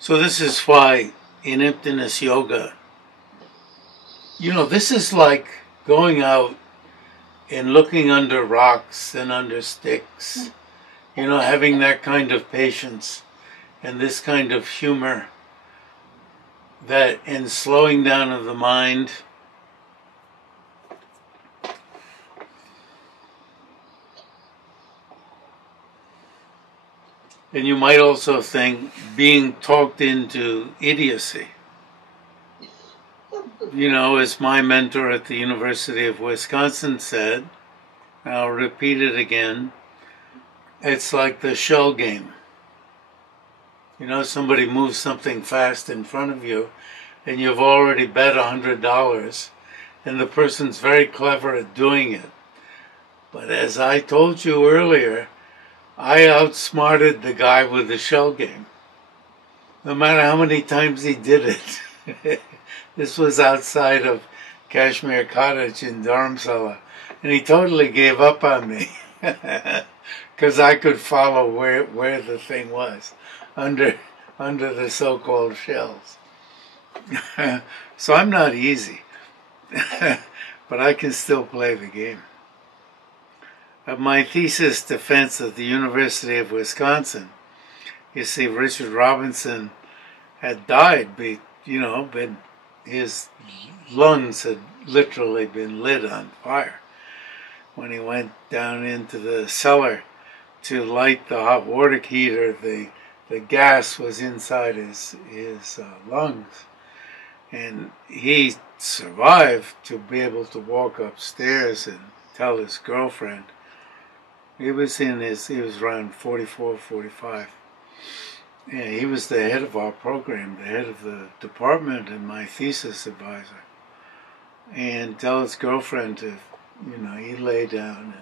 So this is why in emptiness yoga, this is like going out and looking under rocks and under sticks, having that kind of patience and this kind of humor, and slowing down of the mind. And you might also think being talked into idiocy. As my mentor at the University of Wisconsin said, and I'll repeat it again, it's like the shell game. Somebody moves something fast in front of you, and you've already bet $100, and the person's very clever at doing it. But as I told you earlier, I outsmarted the guy with the shell game. No matter how many times he did it. This was outside of Kashmir Cottage in Dharamsala. And he totally gave up on me. Because I could follow where the thing was. Under the so-called shells. So I'm not easy. But I can still play the game. My thesis defense at the University of Wisconsin, you see, Richard Robinson had died, his lungs had literally been lit on fire when he went down into the cellar to light the hot water heater. The gas was inside his lungs, and he survived to be able to walk upstairs and tell his girlfriend. He was around 44, 45. And he was the head of our program, the head of the department, and my thesis advisor. And tell his girlfriend to, he lay down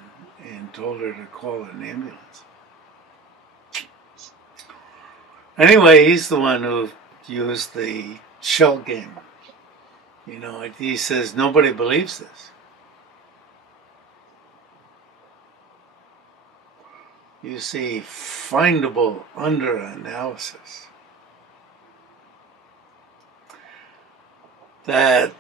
and told her to call an ambulance. Anyway, he's the one who used the shell game. He says, nobody believes this. You see, findable under-analysis. That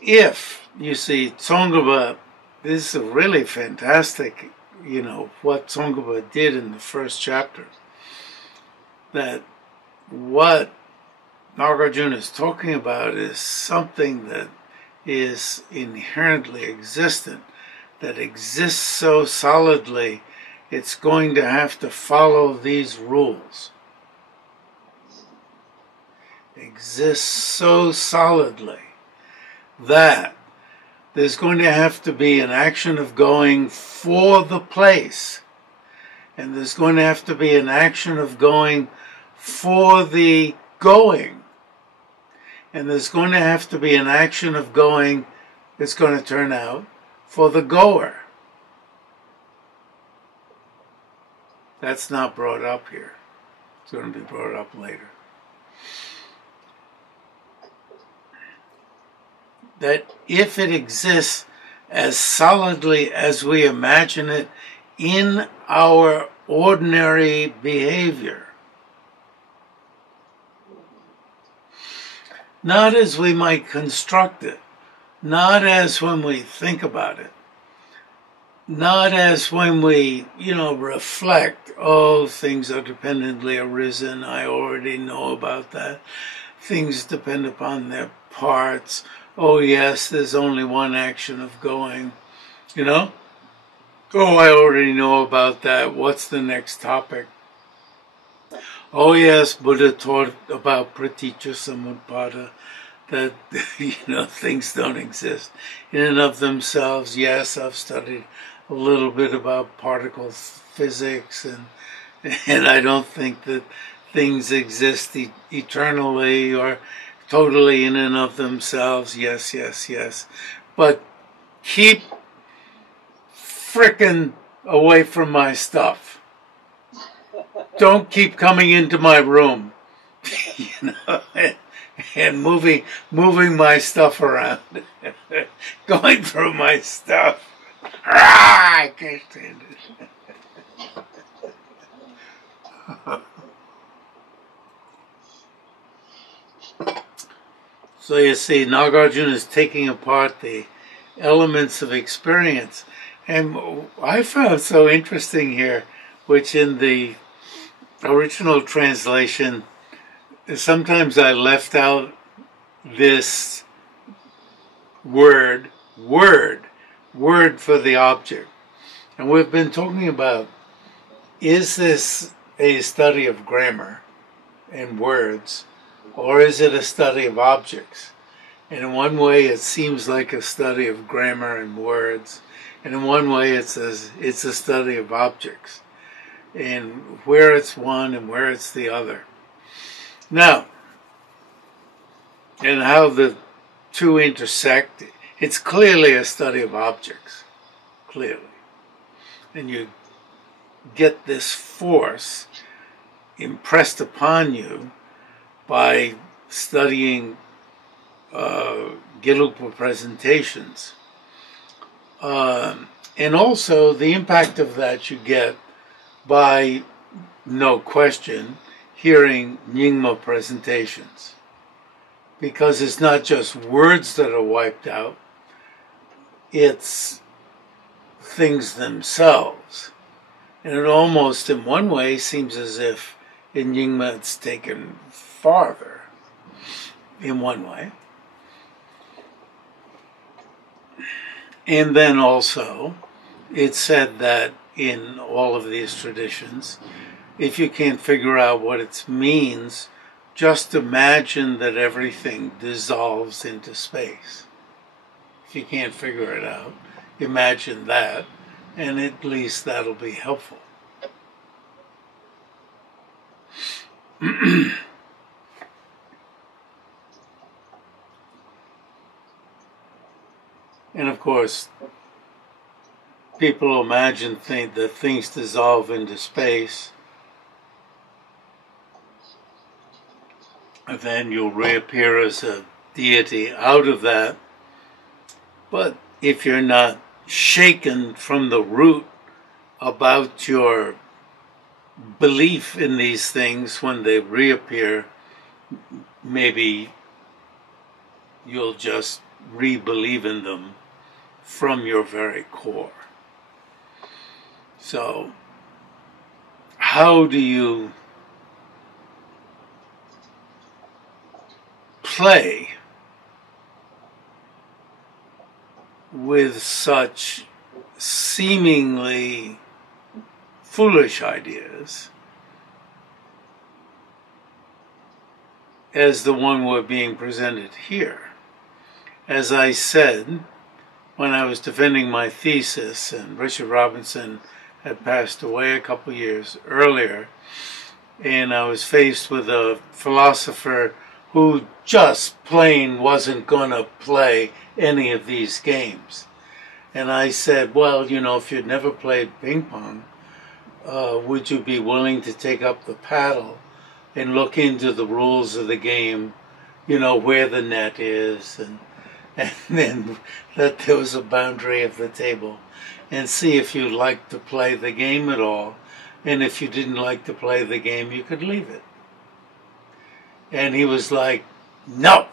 if, you see, Tsongkhapa, this is really fantastic, what Tsongkhapa did in the first chapter. That what Nagarjuna is talking about is something that is inherently existent, that exists so solidly, it's going to have to follow these rules. Exists so solidly that there's going to have to be an action of going for the place, and there's going to have to be an action of going for the going, and there's going to have to be an action of going, it's going to turn out, for the goer. That's not brought up here. It's going to be brought up later. That if it exists as solidly as we imagine it in our ordinary behavior, not as we might construct it, not as when we think about it, not as when we, reflect, oh, things are dependently arisen, I already know about that. Things depend upon their parts. Oh, yes, there's only one action of going, Oh, I already know about that. What's the next topic? Oh, yes, Buddha taught about pratitya samutpada, that, things don't exist in and of themselves. Yes, I've studied a little bit about particle physics, and I don't think that things exist eternally or totally in and of themselves. Yes, yes, yes. But keep frickin' away from my stuff. Don't keep coming into my room. And moving my stuff around, going through my stuff. I can't stand it. So you see, Nagarjuna is taking apart the elements of experience. And I found so interesting here, which in the original translation, sometimes I left out this word for the object. And we've been talking about, is this a study of grammar and words, or is it a study of objects? And in one way it seems like a study of grammar and words, and in one way it's a study of objects, and where it's one and where it's the other. Now, and how the two intersect, it's clearly a study of objects, clearly. And you get this force impressed upon you by studying Gelupa presentations. And also the impact of that you get by, no question, hearing Nyingma presentations. Because it's not just words that are wiped out, it's things themselves. And it almost, in one way, seems as if in Nyingma it's taken farther, in one way. And then also, it's said that in all of these traditions, if you can't figure out what it means, just imagine that everything dissolves into space. If you can't figure it out, imagine that, and at least that'll be helpful. And of course, people imagine that things dissolve into space, and then you'll reappear as a deity out of that. But if you're not shaken from the root about your belief in these things when they reappear, maybe you'll just re-believe in them from your very core. So, how do you play with such seemingly foolish ideas as the one we're being presented here? As I said, when I was defending my thesis, and Richard Robinson had passed away a couple years earlier, and I was faced with a philosopher who just plain wasn't going to play any of these games. And I said, well, you know, if you'd never played ping pong, would you be willing to take up the paddle and look into the rules of the game, you know, where the net is, and then that there was a boundary of the table, and see if you'd like to play the game at all, and if you didn't like to play the game, you could leave it. And he was like, no.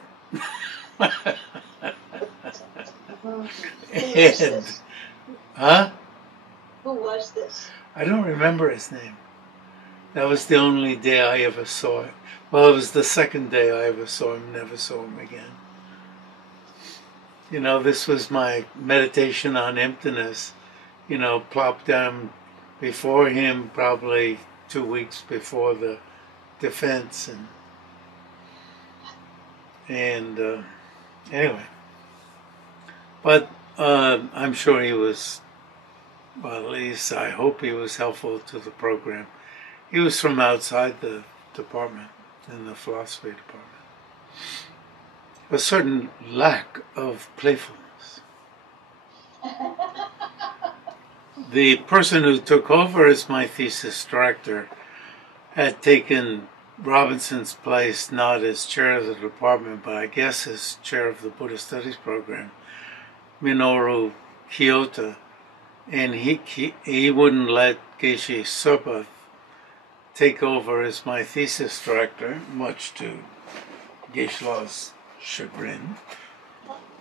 And, huh? Who was this? I don't remember his name. That was the only day I ever saw it. Well, it was the second day I ever saw him, never saw him again. You know, this was my meditation on emptiness, you know, plopped down before him probably 2 weeks before the defense. And anyway. But I'm sure he was, well, at least I hope he was helpful to the program. He was from outside the department, in the philosophy department. A certain lack of playfulness. The person who took over as my thesis director had taken Robinson's place not as chair of the department, but I guess as chair of the Buddhist Studies program, Minoru Kyoto, and he wouldn't let Geshe Sopa take over as my thesis director, much to Geshe-la's chagrin,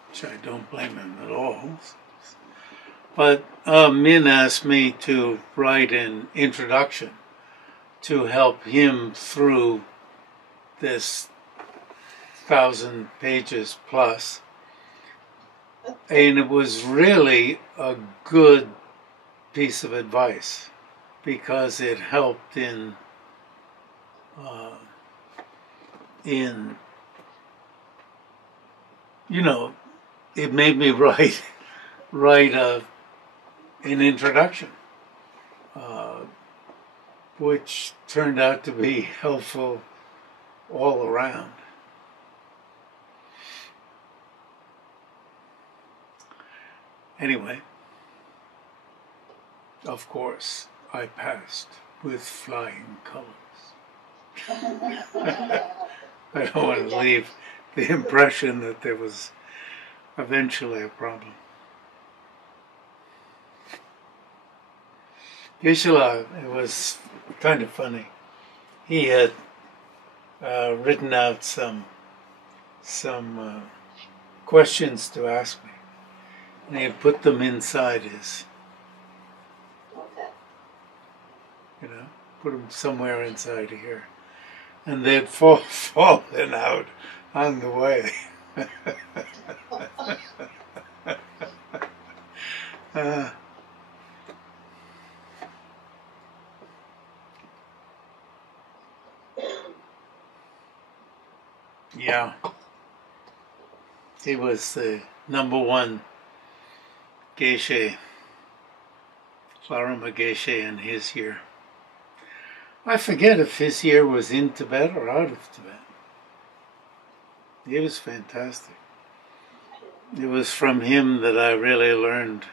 which I don't blame him at all. But Min asked me to write an introduction to help him through this 1,000 pages plus. And it was really a good piece of advice because it helped in you know, it made me write an introduction, which turned out to be helpful all around. Anyway, of course, I passed with flying colors. I don't want to leave the impression that there was eventually a problem. Geshe-la, it was kind of funny. He had written out some questions to ask me, and he had put them inside his, you know, put them somewhere inside here, and they'd fallen out on the way. Yeah, he was the #1 Geshe, Larama Geshe in his year. I forget if his year was in Tibet or out of Tibet. He was fantastic. It was from him that I really learned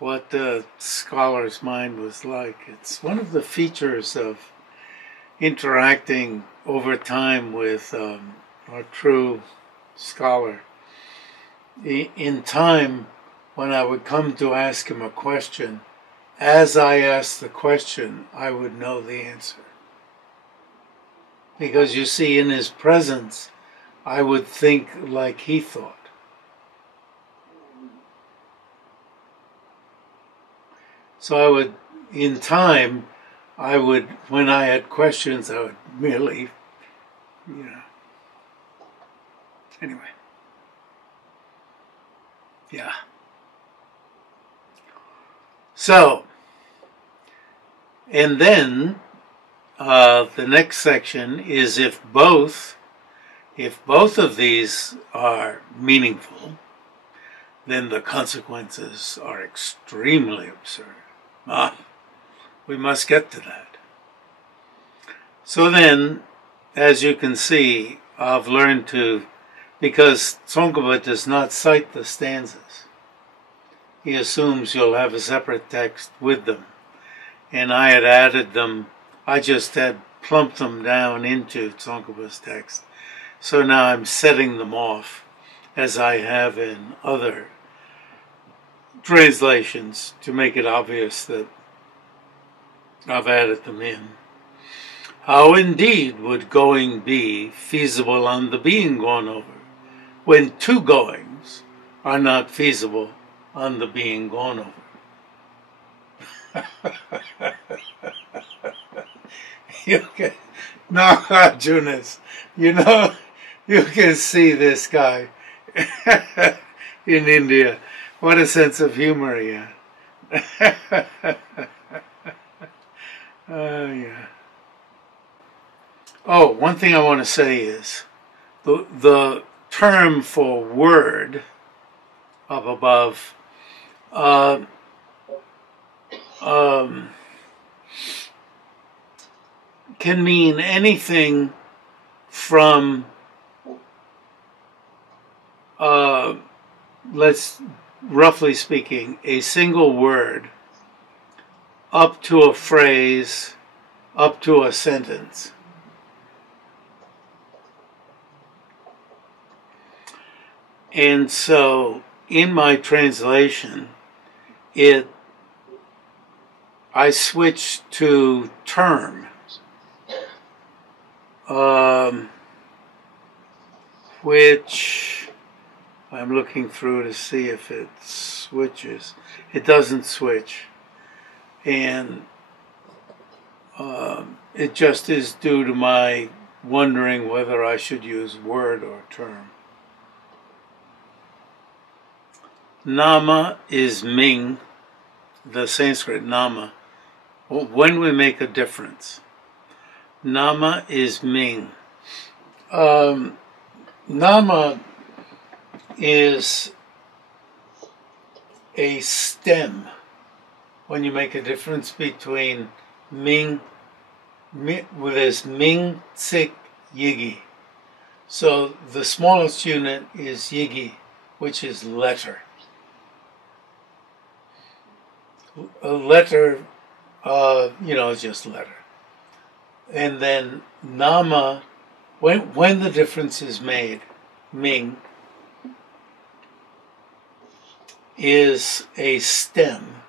what the scholar's mind was like. It's one of the features of interacting over time with a true scholar. In time, when I would come to ask him a question, as I asked the question, I would know the answer. Because you see, in his presence, I would think like he thought. So I would, in time, when I had questions, I would merely, anyway. Yeah. So, and then the next section is if both of these are meaningful, then the consequences are extremely absurd. We must get to that. So then, as you can see, I've learned to, because Tsongkhapa does not cite the stanzas, he assumes you'll have a separate text with them. And I had added them, I just had plumped them down into Tsongkhapa's text. So now I'm setting them off, as I have in other translations, to make it obvious that I've added them in. How indeed would going be feasible on the being gone over, when two goings are not feasible on the being gone over? Okay. Nagarjunas, you can see this guy in India. What a sense of humor he had. Yeah. Oh, one thing I want to say is the term for word up above can mean anything from let's roughly speaking, a single word up to a phrase, up to a sentence. And so in my translation, I switched to term which I'm looking through to see if it switches. It doesn't switch. And it just is due to my wondering whether I should use word or term. Nama is Ming, the Sanskrit nama. When we make a difference. Nama is Ming. Nama is a stem. When you make a difference between Ming, there's Ming, Tsik, Yigi. So the smallest unit is Yigi, which is letter. A letter, is just letter. And then Nama, when the difference is made, Ming, is a stem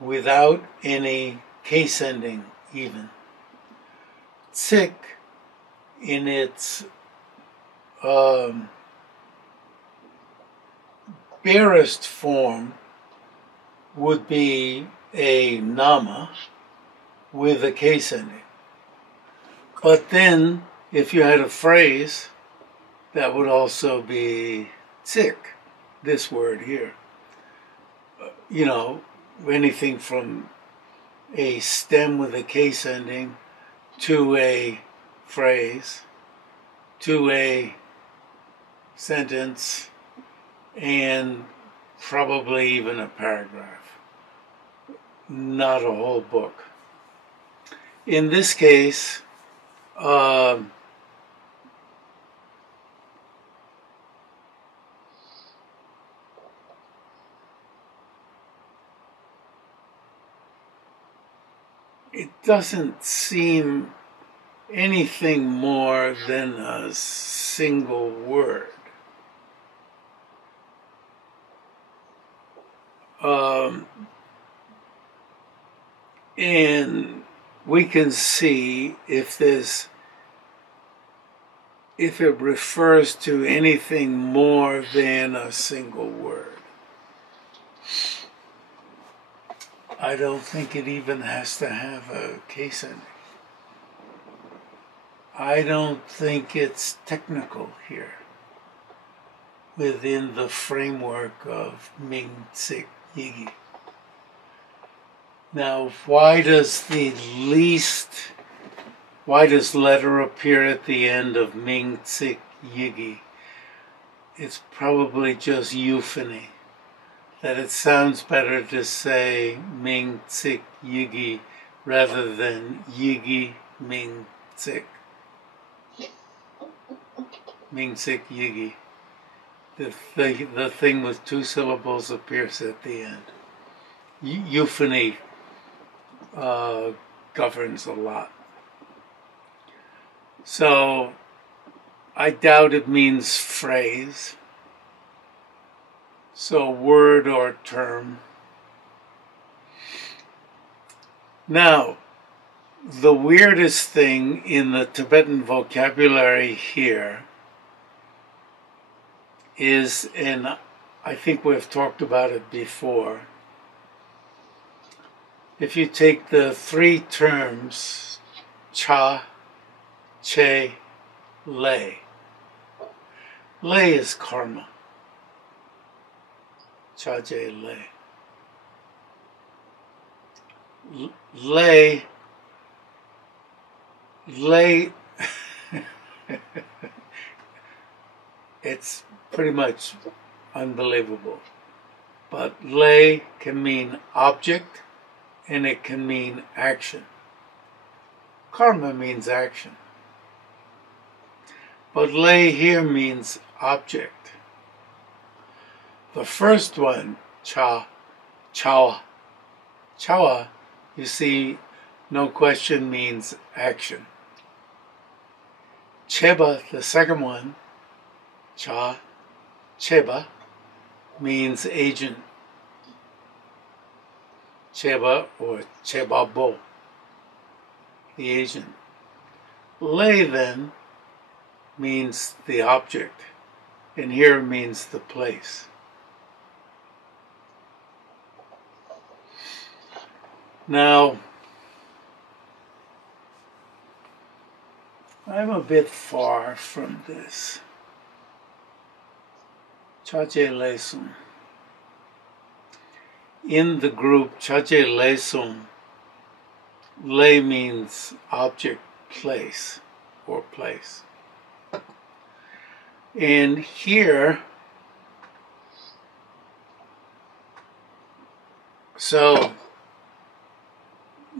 without any case ending even. Tsik, in its barest form, would be a nama with a case ending. But then, if you had a phrase, that would also be tsik, this word here. Anything from a stem with a case ending to a phrase, to a sentence, and probably even a paragraph. Not a whole book. In this case, it doesn't seem anything more than a single word. And we can see if it refers to anything more than a single word. I don't think it even has to have a case ending. I don't think it's technical here within the framework of Ming, Tsik, Yigi. Now, why does letter appear at the end of Ming, Tsik, Yigi? It's probably just euphony. That it sounds better to say Ming, Tsik, Yigi rather than Yigi, Ming, Tsik. Ming, Tsik, Yigi. The thing with two syllables appears at the end. Euphony governs a lot. So I doubt it means phrase. So word or term. Now, the weirdest thing in the Tibetan vocabulary here is, and I think we've talked about it before, if you take the three terms, cha, che, lay. Lay is karma. Cha, che, lay. Lay, it's pretty much unbelievable. But lay can mean object, and it can mean action. Karma means action. But lay here means object. The first one, cha, chawa. Chawa, you see, no question means action. Cheba, the second one, cha, cheba, means agent. Cheba or chebabo, the agent. Lay then means the object, and here means the place. Now, I'm a bit far from this. Chache lesum. In the group Chache lesum, lay means object, place, or place. And here, so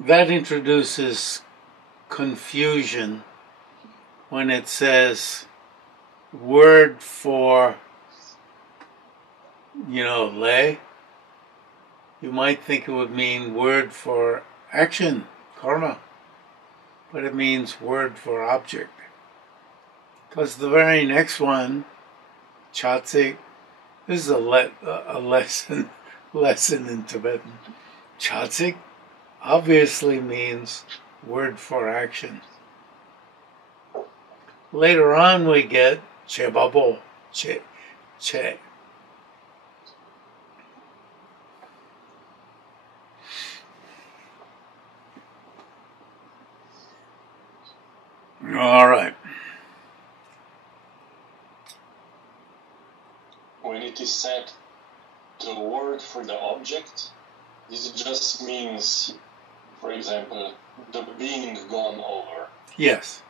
that introduces confusion when it says word for, lay. You might think it would mean word for action, karma, but it means word for object. Because the very next one, chatsik, this is a lesson in Tibetan. Chatsik obviously means word for action. Later on we get chebabo, che. All right. When it is said the word for the object, this just means, for example, the being gone over. Yes.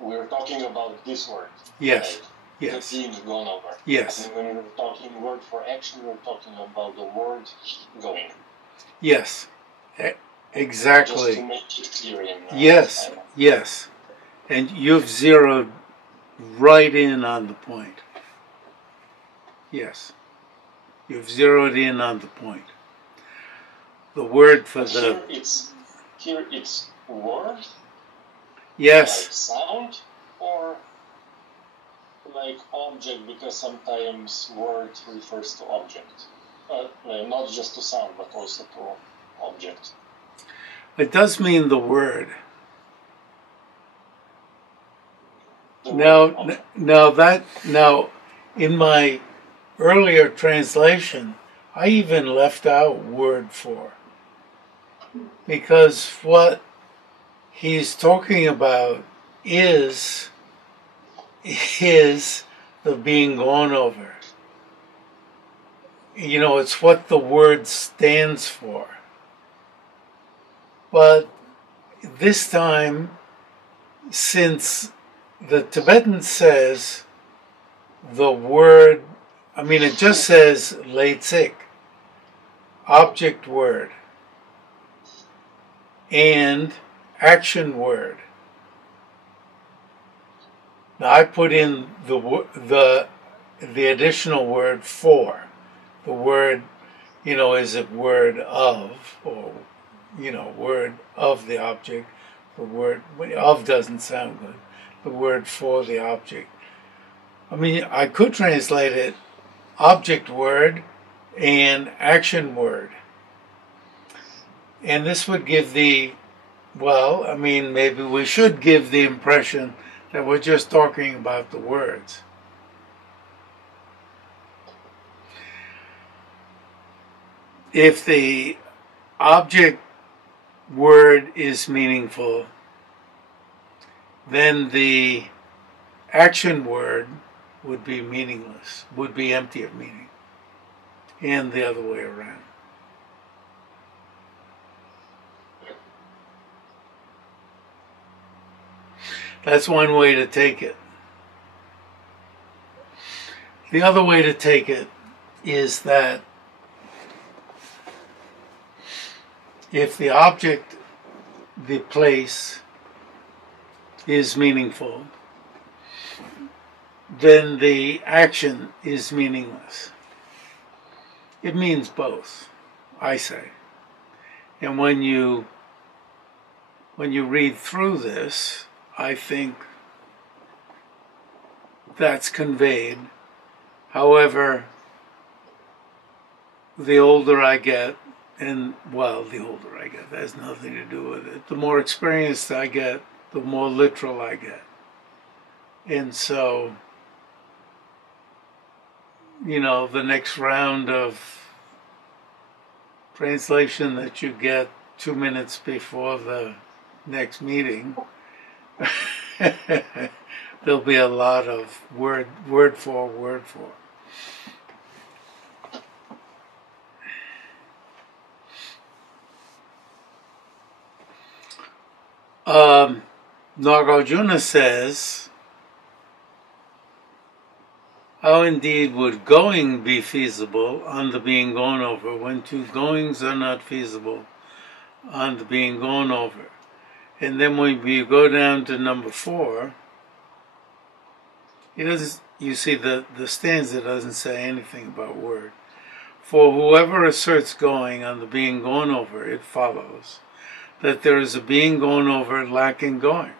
We're talking about this word. Yes. Right? Yes. The being gone over. Yes. And when we're talking word for action, we're talking about the word going. Yes. Exactly. Just to make it clear in yes. Yes. And you've zeroed right in on the point. Yes. You've zeroed in on the point. The word for the... Here it's word? Yes. Like sound? Or like object, because sometimes word refers to object. Not just to sound, but also to object. It does mean the word. Now, in my earlier translation, I even left out word for. Because what he's talking about is the being gone over. It's what the word stands for. But this time, since the Tibetan says the word, it just says leitsik, object word, and action word. Now I put in the additional word for. The word, is it word of, or, word of the object. The word of doesn't sound good. The word for the object. I could translate it object word and action word. And this would give maybe we should give the impression that we're just talking about the words. If the object word is meaningful, then the action word would be meaningless, would be empty of meaning, and the other way around. That's one way to take it. The other way to take it is that if the object, the place, is meaningful, then the action is meaningless. It means both, I say. And when you read through this, I think that's conveyed. However, the older I get, that has nothing to do with it. The more experienced I get, the more literal I get. And so, you know, the next round of translation that you get 2 minutes before the next meeting, there'll be a lot of word for. Nagarjuna says, how indeed would going be feasible on the being gone over when two goings are not feasible on the being gone over? And then when you go down to number 4, he doesn't. You see, the stanza doesn't say anything about word. For whoever asserts going on the being gone over, it follows that there is a being gone over lacking going.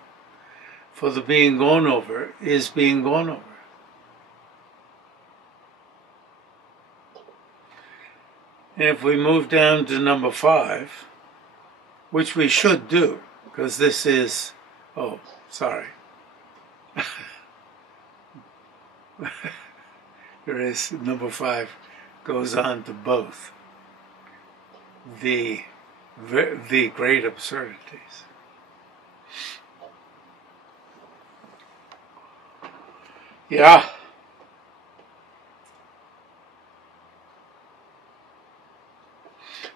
For the being gone over is being gone over. And if we move down to number 5, which we should do, because this is, oh, sorry. There is, number 5 goes on to both the great absurdities. Yeah.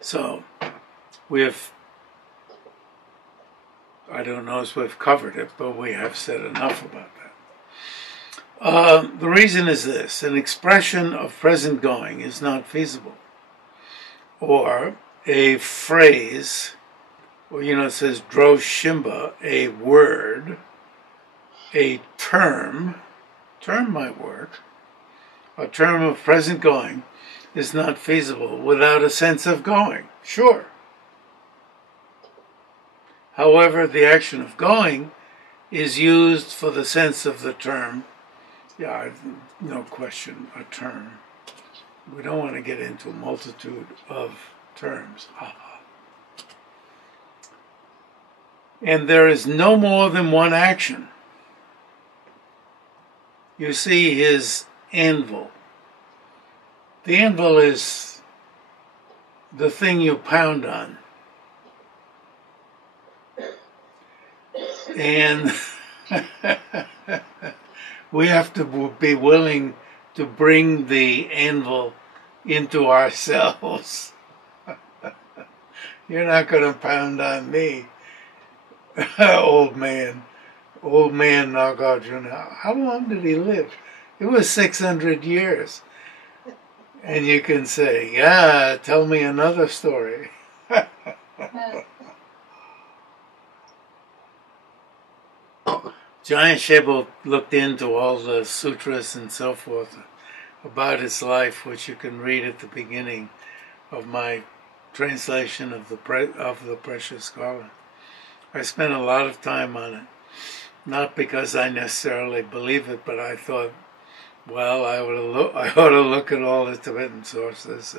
So, I don't know if we've covered it, but we have said enough about that. The reason is this: an expression of present going is not feasible. Or a phrase, well, you know, it says droshimba, a word, a term might work, a term of present going is not feasible without a sense of going. Sure. However, the action of going is used for the sense of the term. Yeah, no question, a term. We don't want to get into a multitude of terms. And there is no more than one action. You see his anvil. The anvil is the thing you pound on. And we have to be willing to bring the anvil into ourselves. You're not going to pound on me, old man Nagarjuna. How long did he live? It was 600 years. And you can say, yeah, tell me another story. Giant Shebo looked into all the sutras and so forth about his life, which you can read at the beginning of my translation of the Precious Scholar. I spent a lot of time on it, not because I necessarily believe it, but I thought, well, I ought to look at all the Tibetan sources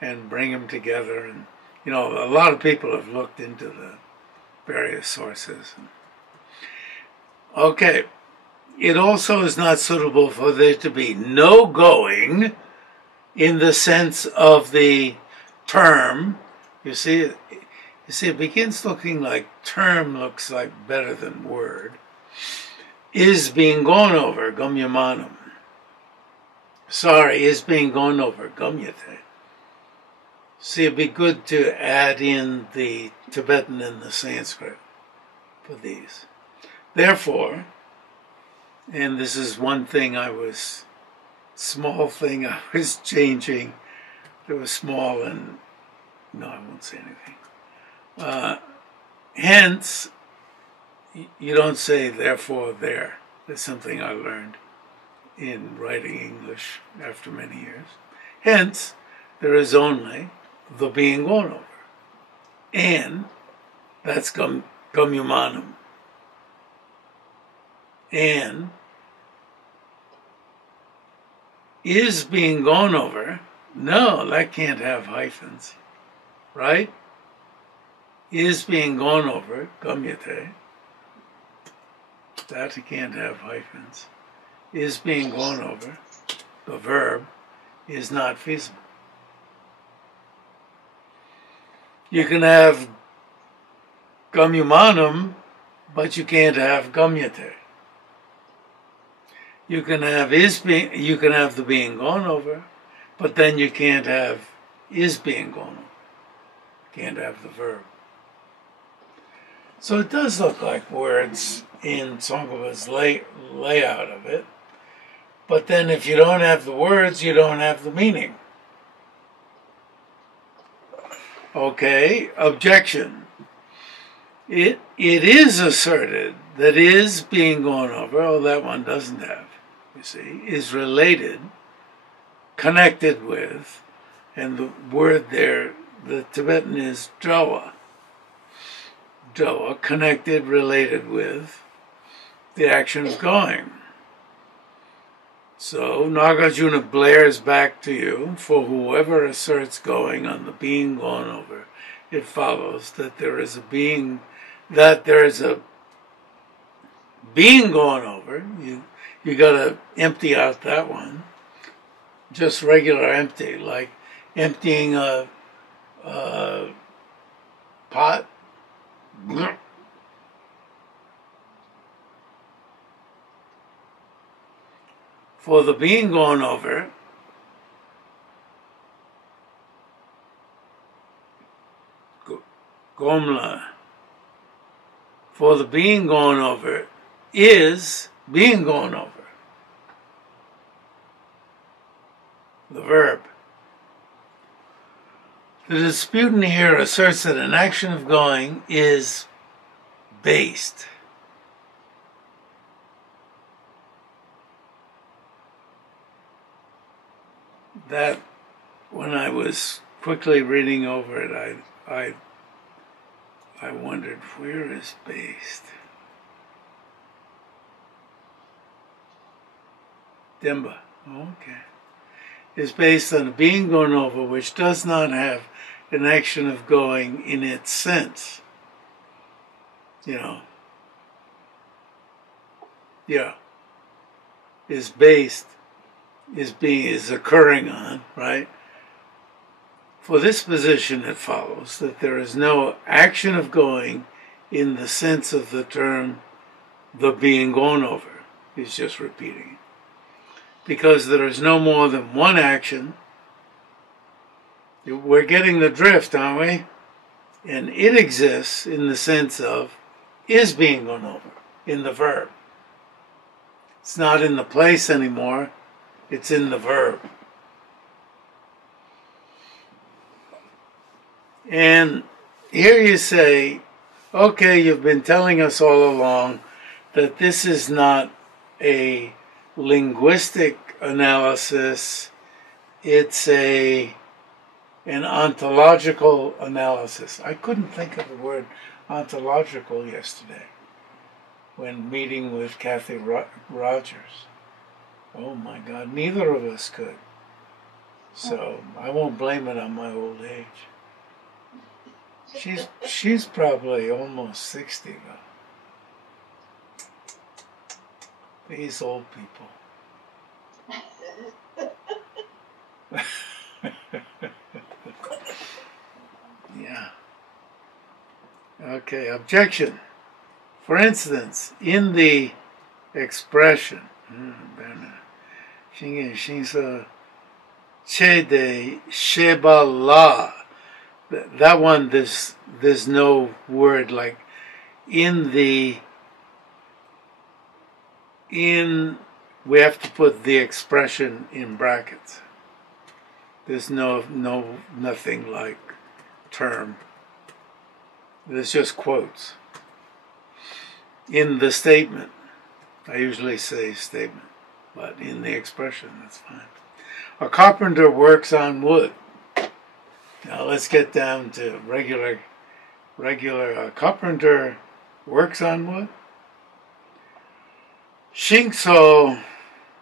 and bring them together. And, you know, a lot of people have looked into the various sources. Okay, it also is not suitable for there to be no going in the sense of the term. You see, it begins looking like term looks like better than word. Is being gone over, gumyamanam. Sorry, is being gone over, gumyate. See, it'd be good to add in the Tibetan and the Sanskrit for these. Therefore, and this is one thing small thing I was changing. It was small and, no, I won't say anything. Hence, you don't say therefore there. That's something I learned in writing English after many years. Hence, there is only the being gone over. And that's gumyamanam. And is being gone over, no, that can't have hyphens, right? Is being gone over, gamyate, that can't have hyphens. Is being gone over, the verb, is not feasible. You can have gumyumanum, but you can't have gumyate. You can have the being gone over, but then you can't have is being gone over. You can't have the verb. So it does look like words in Tsongkhapa's layout of it, but then if you don't have the words, you don't have the meaning. Okay, objection. It is asserted that is being gone over, oh, that one doesn't have, you see, is related, connected with, and the word there, the Tibetan is Jawa. Jawa, connected, related with the action of going. So Nagarjuna blares back to you, for whoever asserts going on the being gone over, it follows that there is a being gone over. You gotta empty out that one. Just regular empty, like emptying a pot. For the being gone over, Gomla, for the being gone over is being gone over. The verb. The disputant here asserts that an action of going is based. That, when I was quickly reading over it, I wondered, where is based? Dimba, okay. Is based on a being gone over which does not have an action of going in its sense. You know. Yeah. Is based, is occurring on, right? For this position, it follows that there is no action of going in the sense of the term the being gone over. He's just repeating it. Because there is no more than one action. We're getting the drift, aren't we? And it exists in the sense of is being gone over, in the verb. It's not in the place anymore. It's in the verb. And here you say, okay, you've been telling us all along that this is not a linguistic analysis, it's an ontological analysis. I couldn't think of the word ontological yesterday when meeting with Kathy Rogers. Oh my God, neither of us could. So I won't blame it on my old age. She's probably almost 60 though. These old people. Yeah. Okay, objection. For instance, in the expression, che de sheba la, that one, there's no word like we have to put the expression in brackets. There's nothing like term. There's just quotes. In the statement, I usually say statement, but in the expression, that's fine. A carpenter works on wood. Now let's get down to regular. A carpenter works on wood.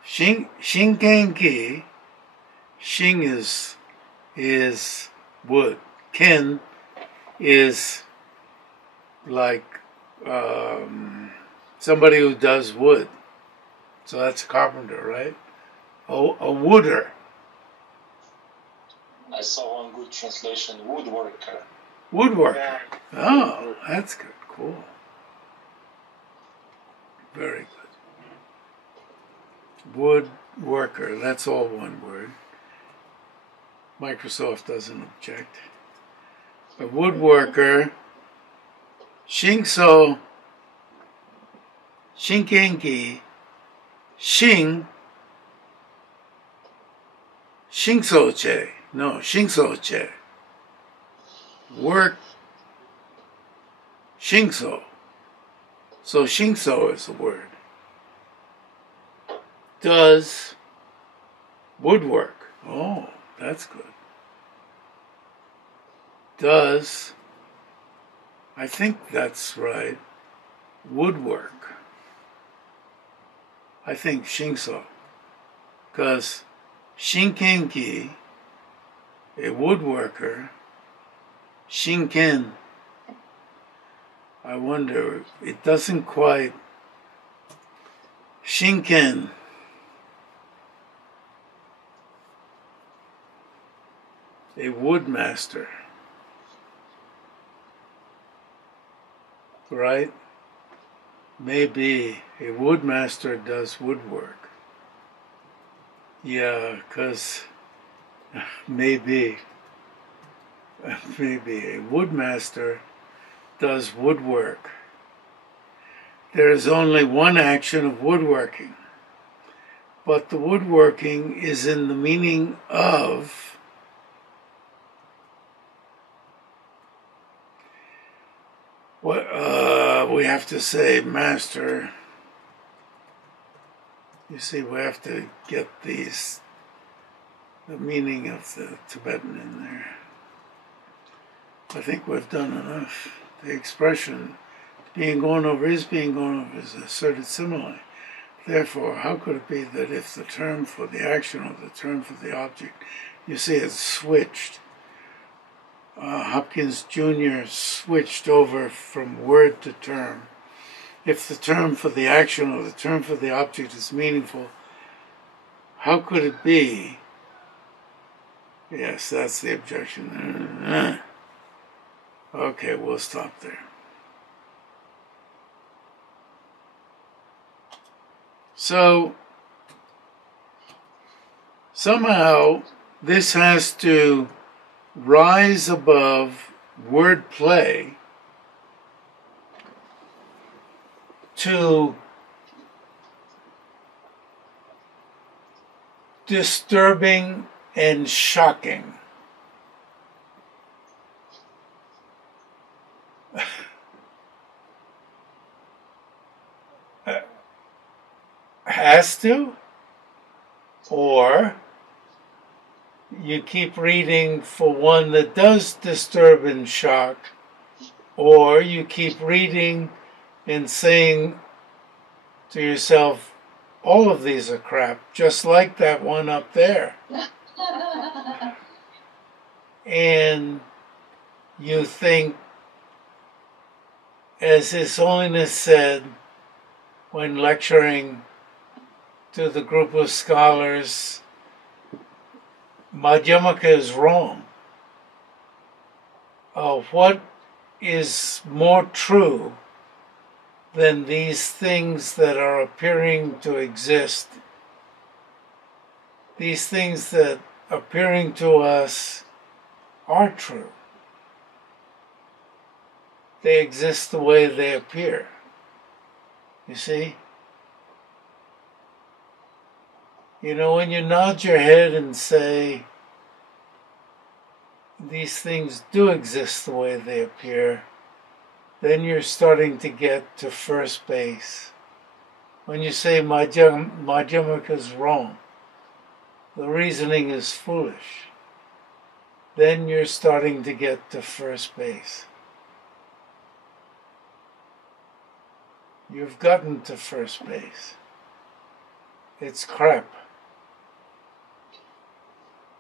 Shinkenki. Shing is wood. Ken is like Somebody who does wood. So that's a carpenter, right? Oh, a wooder. I saw one good translation, woodworker. Woodworker. Yeah. Oh, that's good. Cool. Very good. Woodworker. That's all one word. Microsoft doesn't object. A woodworker. Shinso. Shinkenki. Shinsoche. No, Shinsoche. Work. Shinso. So Shinso is the word. Does woodwork. Oh, that's good. Does, I think that's right, woodwork. I think Shinso. Because Shinkenki, a woodworker, Shinken, I wonder, it doesn't quite, Shinken, a woodmaster, right? Maybe a woodmaster does woodwork. Yeah, because maybe a woodmaster does woodwork. There is only one action of woodworking, but the woodworking is in the meaning of what we have to say, master. You see, we have to get the meaning of the Tibetan in there. I think we've done enough. The expression being gone over is asserted similarly. Therefore, how could it be that if the term for the action or the term for the object, you see it's switched. Hopkins Jr. switched over from word to term. If the term for the action or the term for the object is meaningful, how could it be? Yes, that's the objection. Okay, we'll stop there. So, somehow, this has to rise above wordplay to disturbing and shocking. Has to, or you keep reading for one that does disturb and shock, or you keep reading and saying to yourself, all of these are crap, just like that one up there. And you think, as His Holiness said when lecturing to the group of scholars, Madhyamaka is wrong. What is more true than these things that are appearing to exist? These things that appearing to us are true. They exist the way they appear. You see? You know, when you nod your head and say, these things do exist the way they appear, then you're starting to get to first base. When you say Madhyamaka is wrong, the reasoning is foolish, then you're starting to get to first base. You've gotten to first base. It's crap.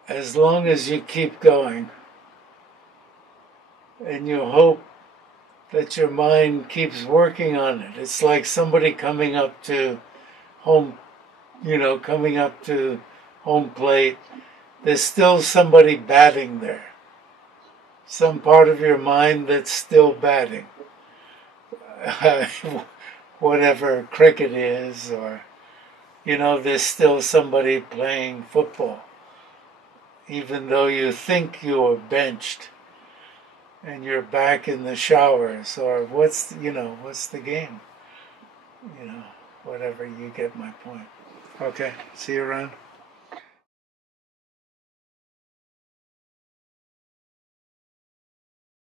As long as you keep going and you hope that your mind keeps working on it. It's like somebody coming up to home, coming up to home plate. There's still somebody batting there. Some part of your mind that's still batting. Whatever cricket is, or, there's still somebody playing football. Even though you think you're benched and you're back in the showers, or what's the game? Whatever, you get my point. Okay, see you around.